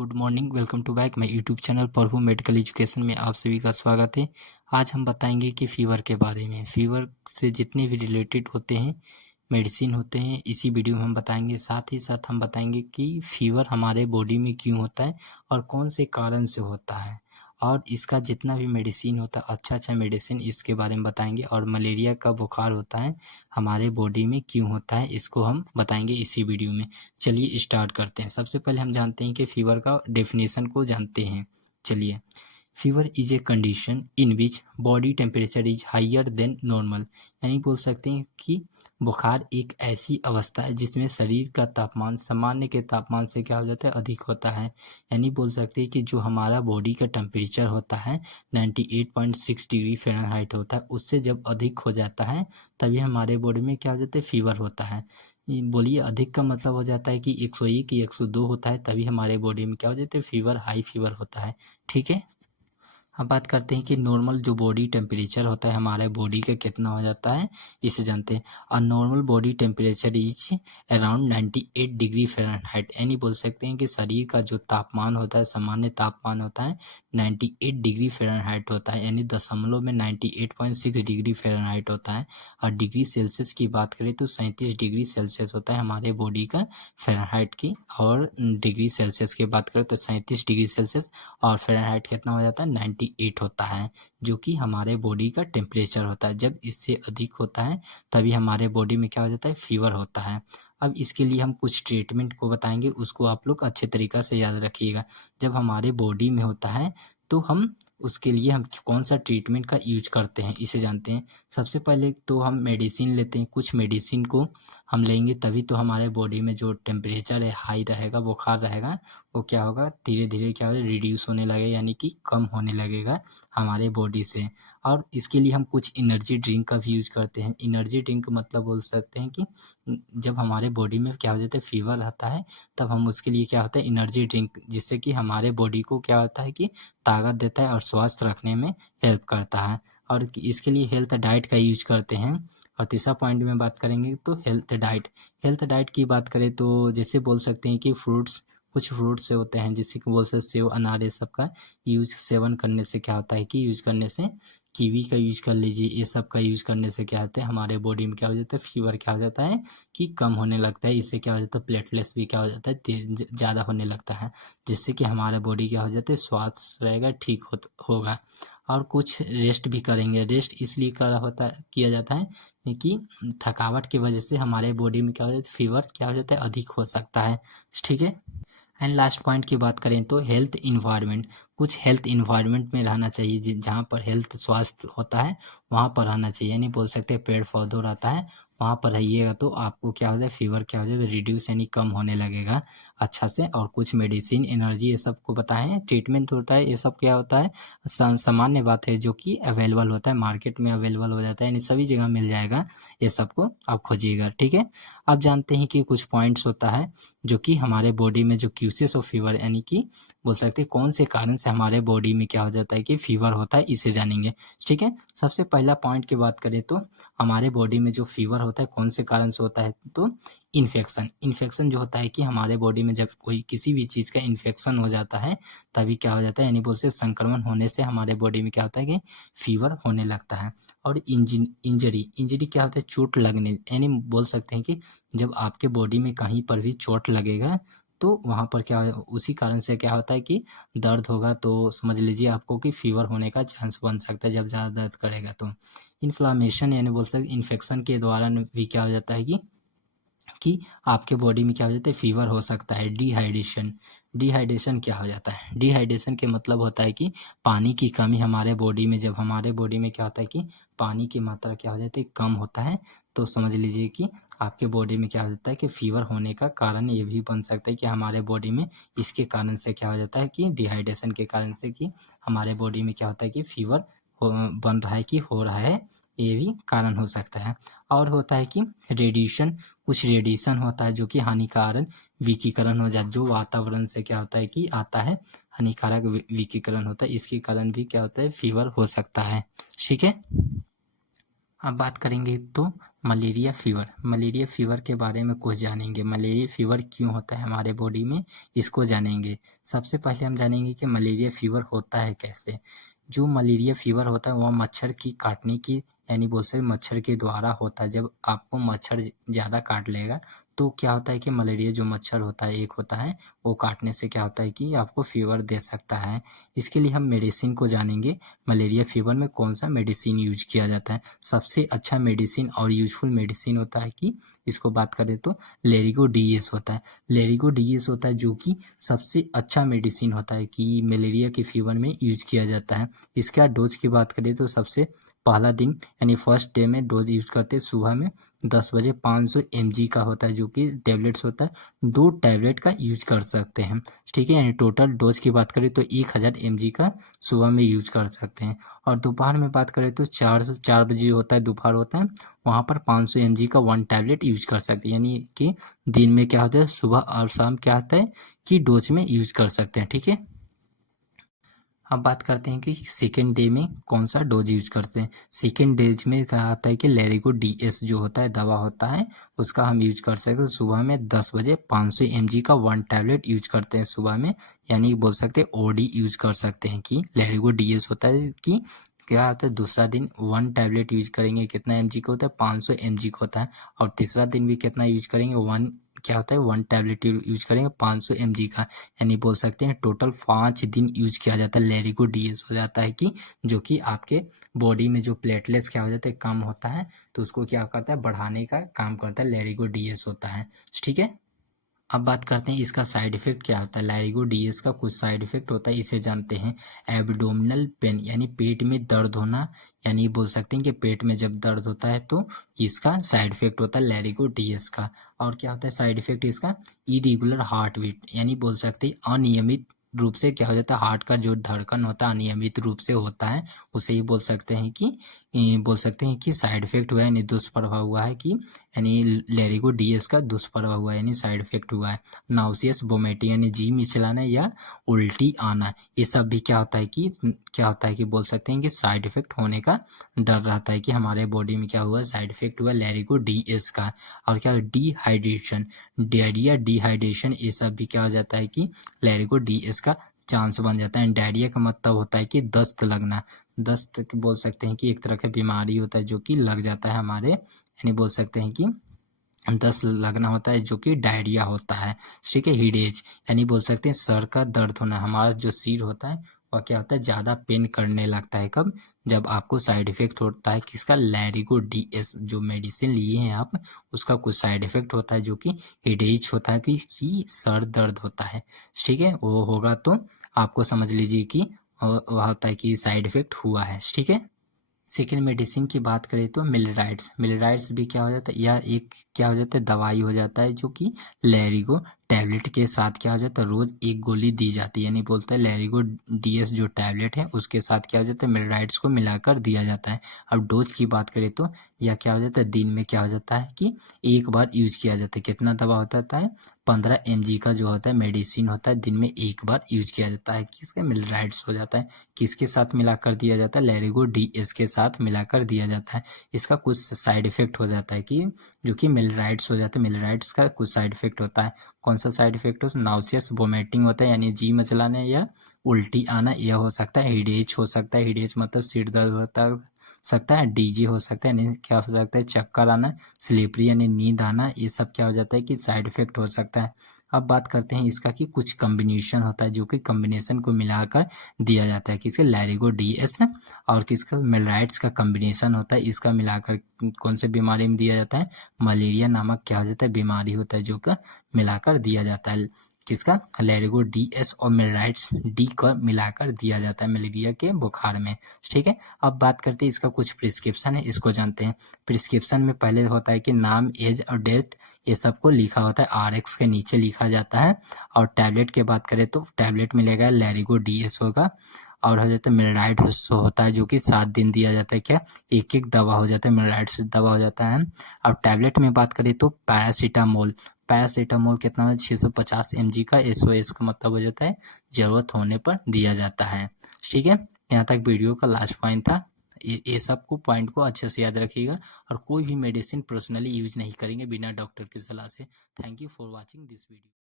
Good morning. Welcome to back my YouTube channel Prabhu medical education में आप सभी का स्वागत है। आज हम बताएंगे कि फ़ीवर के बारे में, फ़ीवर से जितने भी रिलेटेड होते हैं मेडिसिन होते हैं इसी वीडियो में हम बताएंगे। साथ ही साथ हम बताएंगे कि फ़ीवर हमारे बॉडी में क्यों होता है और कौन से कारण से होता है, और इसका जितना भी मेडिसिन होता है अच्छा मेडिसिन इसके बारे में बताएंगे। और मलेरिया का बुखार होता है हमारे बॉडी में क्यों होता है इसको हम बताएंगे इसी वीडियो में। चलिए स्टार्ट करते हैं। सबसे पहले हम जानते हैं कि फ़ीवर का डेफिनेशन को जानते हैं। चलिए, fever is a condition in which body temperature is higher than normal. यानी बोल सकते हैं कि बुखार एक ऐसी अवस्था है जिसमें शरीर का तापमान सामान्य के तापमान से क्या हो जाता है, अधिक होता है। यानी बोल सकते हैं कि जो हमारा बॉडी का टेम्परेचर होता है 98.6 डिग्री फ़ारेनहाइट होता है, उससे जब अधिक हो जाता है तभी हमारे बॉडी में क्या हो जाता है, फीवर होता है। बोलिए, अधिक का मतलब हो जाता है कि 101 या 102 होता है, तभी हमारे बॉडी में क्या हो जाता है, फीवर, हाई फीवर होता है। ठीक है, अब बात करते हैं कि नॉर्मल जो बॉडी टेम्परेचर होता है हमारे बॉडी का कितना हो जाता है, इसे जानते हैं। और normal body temperature is around 98 degree Fahrenheit. यानी बोल सकते हैं कि शरीर का जो तापमान होता है, सामान्य तापमान होता है 98 डिग्री फ़ारेनहाइट होता है, यानी दशमलव में 98.6 डिग्री फ़ारेनहाइट होता है। और डिग्री सेल्सियस की बात करें तो 37 डिग्री सेल्सियस होता है हमारे बॉडी का फ़ारेनहाइट की। और डिग्री सेल्सियस की बात करें तो 37 डिग्री सेल्सियस और फ़ारेनहाइट कितना हो जाता है, 98 होता है, जो कि हमारे बॉडी का टेम्परेचर होता है। जब इससे अधिक होता है तभी हमारे बॉडी में क्या हो जाता है, फीवर होता है। अब इसके लिए हम कुछ ट्रीटमेंट को बताएंगे, उसको आप लोग अच्छे तरीक़ा से याद रखिएगा। जब हमारे बॉडी में होता है तो हम उसके लिए हम कौन सा ट्रीटमेंट का यूज करते हैं इसे जानते हैं। सबसे पहले तो हम मेडिसिन लेते हैं। कुछ मेडिसिन को हम लेंगे तभी तो हमारे बॉडी में जो टेम्परेचर है हाई रहेगा, बुखार रहेगा, वो क्या होगा, धीरे धीरे क्या होगा, रिड्यूस होने लगेगा, यानी कि कम होने लगेगा हमारे बॉडी से। और इसके लिए हम कुछ एनर्जी ड्रिंक का भी यूज करते हैं। एनर्जी ड्रिंक मतलब बोल सकते हैं कि जब हमारे बॉडी में क्या हो जाता है, फीवर आता है, तब हम उसके लिए क्या होता है, एनर्जी ड्रिंक, जिससे कि हमारे बॉडी को क्या होता है कि ताकत देता है और स्वस्थ रखने में हेल्प करता है। और इसके लिए हेल्थ डाइट का यूज करते हैं। और तीसरा पॉइंट में बात करेंगे तो हेल्थ डाइट। हेल्थ डाइट की बात करें तो जैसे बोल सकते हैं कि फ्रूट्स, कुछ फ्रूट्स से होते हैं जैसे कि बोल सकते सेव, अनार, ये सब का यूज सेवन करने से क्या होता है कि यूज करने से, कीवी का यूज कर लीजिए, ये सब का यूज करने से क्या होता है, हमारे बॉडी में क्या हो जाता है, फीवर क्या हो जाता है कि कम होने लगता है। इससे क्या हो जाता है, प्लेटलेट्स भी क्या हो जाता है, ज़्यादा होने लगता है, जिससे कि हमारा बॉडी क्या हो जाता है, स्वास्थ्य रहेगा, ठीक होगा। और कुछ रेस्ट भी करेंगे। रेस्ट इसलिए किया जाता है कि थकावट की वजह से हमारे बॉडी में क्या हो जाता है, फीवर क्या हो जाता है, अधिक हो सकता है। ठीक है। एंड लास्ट पॉइंट की बात करें तो हेल्थ इन्वायरमेंट। कुछ हेल्थ इन्वायरमेंट में रहना चाहिए, जहाँ पर हेल्थ स्वास्थ्य होता है वहाँ पर रहना चाहिए। यानी बोल सकते हैं पेड़ पौधों रहता है वहाँ पर रहिएगा तो आपको क्या हो जाए, फीवर क्या हो जाए, रिड्यूस यानी कम होने लगेगा अच्छा से। और कुछ मेडिसिन, एनर्जी, ये सब को बताएं, ट्रीटमेंट होता है, ये सब क्या होता है, सामान्य बात है जो कि अवेलेबल होता है, मार्केट में अवेलेबल हो जाता है, यानी सभी जगह मिल जाएगा। ये सब को आप खोजिएगा। ठीक है। अब जानते हैं कि कुछ पॉइंट्स होता है जो कि हमारे बॉडी में जो क्यूसेस ऑफ फीवर, यानी कि बोल सकते हैं कौन से कारण से हमारे बॉडी में क्या हो जाता है कि फीवर होता है, इसे जानेंगे। ठीक है। सबसे पहला पॉइंट की बात करें तो हमारे बॉडी में जो फीवर होता है कौन से कारण से होता है, तो इन्फेक्शन जो होता है कि हमारे बॉडी में जब कोई किसी भी चीज़ का इन्फेक्शन हो जाता है तभी क्या हो जाता है, यानी बोल से संक्रमण होने से हमारे बॉडी में क्या होता है कि फीवर होने लगता है। और इंजरी क्या होता है, चोट लगने, यानी बोल सकते हैं कि जब आपके बॉडी में कहीं पर भी चोट लगेगा तो वहाँ पर क्या उसी कारण से क्या होता है कि दर्द होगा, तो समझ लीजिए आपको कि फीवर होने का चांस बन सकता है जब ज़्यादा दर्द करेगा तो। इन्फ्लामेशन यानी बोल सकते इन्फेक्शन के दौरान भी क्या हो जाता है कि आपके बॉडी में क्या हो जाता है, फीवर हो सकता है। डिहाइड्रेशन क्या हो जाता है, डिहाइड्रेशन के मतलब होता है कि पानी की कमी हमारे बॉडी में, जब हमारे बॉडी में क्या होता है कि पानी की मात्रा क्या हो जाती है, कम होता है, तो समझ लीजिए कि आपके बॉडी में क्या हो जाता है कि फीवर होने का कारण ये भी बन सकता है कि हमारे बॉडी में इसके कारण से क्या हो जाता है कि डिहाइड्रेशन के कारण से कि हमारे बॉडी में क्या होता है कि फीवर बन रहा है कि हो रहा है, ये भी कारण हो सकता है। और होता है कि कुछ रेडिएशन होता है जो कि हानिकारक विकिरण हो जाता है, जो वातावरण से क्या होता है कि आता है, हानिकारक विकिरण होता है, इसके कारण भी क्या होता है, फीवर हो सकता है। ठीक है। अब बात करेंगे तो मलेरिया फीवर के बारे में कुछ जानेंगे। मलेरिया फीवर क्यों होता है हमारे बॉडी में, इसको जानेंगे। सबसे पहले हम जानेंगे कि मलेरिया फीवर होता है कैसे। जो मलेरिया फीवर होता है वह मच्छर की काटने की यानी बोल सकते मच्छर के द्वारा होता है। जब आपको मच्छर ज़्यादा काट लेगा तो क्या होता है कि मलेरिया जो मच्छर होता है एक होता है, वो काटने से क्या होता है कि आपको फीवर दे सकता है। इसके लिए हम मेडिसिन को जानेंगे। मलेरिया फीवर में कौन सा मेडिसिन यूज किया जाता है। सबसे अच्छा मेडिसिन और यूजफुल मेडिसिन होता है कि इसको बात करें तो लेरिगो डीएस होता है। लेरिगो डीएस होता है जो कि सबसे अच्छा मेडिसिन होता है कि मलेरिया के फीवर में यूज किया जाता है। इसका डोज की बात करें तो सबसे पहला दिन यानी फर्स्ट डे में डोज यूज करते हैं सुबह में 10 बजे 500 mg का होता है जो कि टैबलेट्स होता है। 2 टैबलेट का यूज कर सकते हैं, ठीक है। यानी टोटल डोज की बात करें तो 1000 mg का सुबह में यूज कर सकते हैं। और दोपहर में बात करें तो 4 बजे होता है, दोपहर होता है, वहाँ पर 500 mg का 1 टैबलेट यूज कर सकते हैं। यानी कि दिन में क्या होता है, सुबह और शाम क्या होता है कि डोज में यूज कर सकते हैं, ठीक है। अब बात करते हैं कि सेकेंड डे में कौन सा डोज यूज करते हैं। सेकेंड डेज में क्या आता है कि लेरिगो डीएस जो होता है दवा होता है, उसका हम यूज कर सकते हैं सुबह में 10 बजे 500 mg का 1 टैबलेट यूज करते हैं सुबह में। यानी बोल सकते हैं ओडी यूज कर सकते हैं कि लेरिगो डीएस होता है कि क्या होता है दूसरा दिन 1 टैबलेट यूज करेंगे, कितना mg का होता है 500 mg का होता है। और तीसरा दिन भी कितना यूज करेंगे, 1 क्या होता है 1 टैबलेट यूज करेंगे 500 mg का। यानी बोल सकते हैं टोटल 5 दिन यूज किया जाता है। लेरिगो डीएस हो जाता है कि जो कि आपके बॉडी में जो प्लेटलेट्स क्या हो जाता है कम होता है, तो उसको क्या करता है बढ़ाने का काम करता है, लेरिगो डीएस होता है, ठीक है। अब बात करते हैं इसका साइड इफेक्ट क्या होता है। लेरिगो डीएस का कुछ साइड इफेक्ट होता है, इसे जानते हैं। एब्डोमिनल पेन यानी पेट में दर्द होना, यानी बोल सकते हैं कि पेट में जब दर्द होता है तो इसका साइड इफेक्ट होता है लेरिगो डीएस का। और क्या होता है साइड इफेक्ट इसका, इरेगुलर हार्ट बीट, यानी बोल सकते हैं अनियमित रूप से क्या हो जाता है हार्ट का जो धड़कन होता है अनियमित रूप से होता है, उसे ही बोल सकते हैं कि साइड इफेक्ट हुआ है, यानी दुष्प्रभाव हुआ है कि यानी लेरिगो डीएस का दुष्प्रभाव हुआ है यानी साइड इफेक्ट हुआ है। नाउसियस वोमिटिंग यानी जी मिचलाना या उल्टी आना, ये सब भी क्या होता है कि बोल सकते हैं कि साइड इफेक्ट होने का डर रहता है कि हमारे बॉडी में क्या हुआ साइड इफेक्ट हुआ लेरिगो डीएस का। और क्या डिहाइड्रेशन, डायरिया, डिहाइड्रेशन, ये सब भी क्या हो जाता है कि लेरिगो डीएस का चांस बन जाता है। डायरिया का मतलब होता है कि दस्त लगना, दस्त बोल सकते हैं कि एक तरह का बीमारी होता है जो कि लग जाता है हमारे, यानी बोल सकते हैं कि दस्त लगना होता है जो कि डायरिया होता है, ठीक है। हिडेज यानी बोल सकते हैं सर का दर्द होना, हमारा जो सिर होता है वह क्या होता है ज़्यादा पेन करने लगता है, कब, जब आपको साइड इफेक्ट होता है किसका, लेरिगो डीएस जो मेडिसिन लिए हैं आप उसका कुछ साइड इफेक्ट होता है जो कि हेडेज होता है कि सर दर्द होता है, ठीक है। वो होगा तो आपको समझ लीजिए कि वह होता है कि साइड इफेक्ट हुआ है, ठीक है। सेकेंड मेडिसिन की बात करें तो मिलराइड्स भी क्या हो जाता है, यह एक क्या हो जाता है दवाई हो जाता है जो कि लेरिगो टैबलेट के साथ क्या हो जाता है रोज एक गोली दी जाती है, यानी बोलते हैं लेरिगो डीएस जो टैबलेट है उसके साथ क्या हो जाता है मिलराइड्स को मिलाकर दिया जाता है। अब डोज की बात करें तो यह क्या हो जाता है दिन में क्या हो जाता है कि एक बार यूज किया जाता है। कितना दवा होता है 15 mg का जो होता है मेडिसिन होता है, दिन में एक बार यूज किया जाता है। किसका, मिलराइड्स हो जाता है। किसके साथ मिलाकर दिया जाता है, लेरिगो डीएस के साथ मिलाकर दिया जाता है। इसका कुछ साइड इफेक्ट हो जाता है कि जो कि मिलराइड्स हो जाता है, मिलराइड्स का कुछ साइड इफेक्ट होता है। कौन सा साइड इफेक्ट हो, नाउसियस वोमिटिंग होता है यानी जी मचलाना या उल्टी आना, यह हो सकता है। हिडेज हो सकता है, हिडेज मतलब सिर दर्द होता सकता है। डीजी हो सकता है यानी क्या हो सकता है चक्कर आना, स्लीपरी यानी नींद आना, ये सब क्या हो जाता है कि साइड इफेक्ट हो सकता है। अब बात करते हैं इसका कि कुछ कॉम्बिनेशन होता है जो कि कॉम्बिनेशन को मिलाकर दिया जाता है। किसके, लेरिगो डीएस और किसका, मिलराइड्स का कॉम्बिनेशन होता है, इसका मिलाकर कौन से बीमारी में दिया जाता है, मलेरिया नामक क्या हो जाता है बीमारी होता है जो का मिलाकर दिया जाता है। किसका, लेरिगो डीएस और मिलराइड्स डी का मिलाकर दिया जाता है मलेरिया के बुखार में, ठीक है। अब बात करते हैं इसका कुछ प्रिस्क्रिप्शन है, इसको जानते हैं। प्रिस्क्रिप्शन में पहले होता है कि नाम, एज और डेट, ये सबको लिखा होता है, आरएक्स के नीचे लिखा जाता है। और टैबलेट की बात करें तो टैबलेट मिलेगा लेरिगो डीएस होगा, और हो जाता है मिलराइड्स होता है जो कि 7 दिन दिया जाता है। क्या, एक एक दवा हो जाता है, मिलराइड्स दवा हो जाता है। और टैबलेट में बात करें तो पैरासीटामोल कितना है 650 mg का, SOS का मतलब हो जाता है जरूरत होने पर दिया जाता है, ठीक है। यहाँ तक वीडियो का लास्ट पॉइंट था। ये सब को पॉइंट को अच्छे से याद रखिएगा और कोई भी मेडिसिन पर्सनली यूज नहीं करेंगे बिना डॉक्टर की सलाह से। Thank you for watching this video.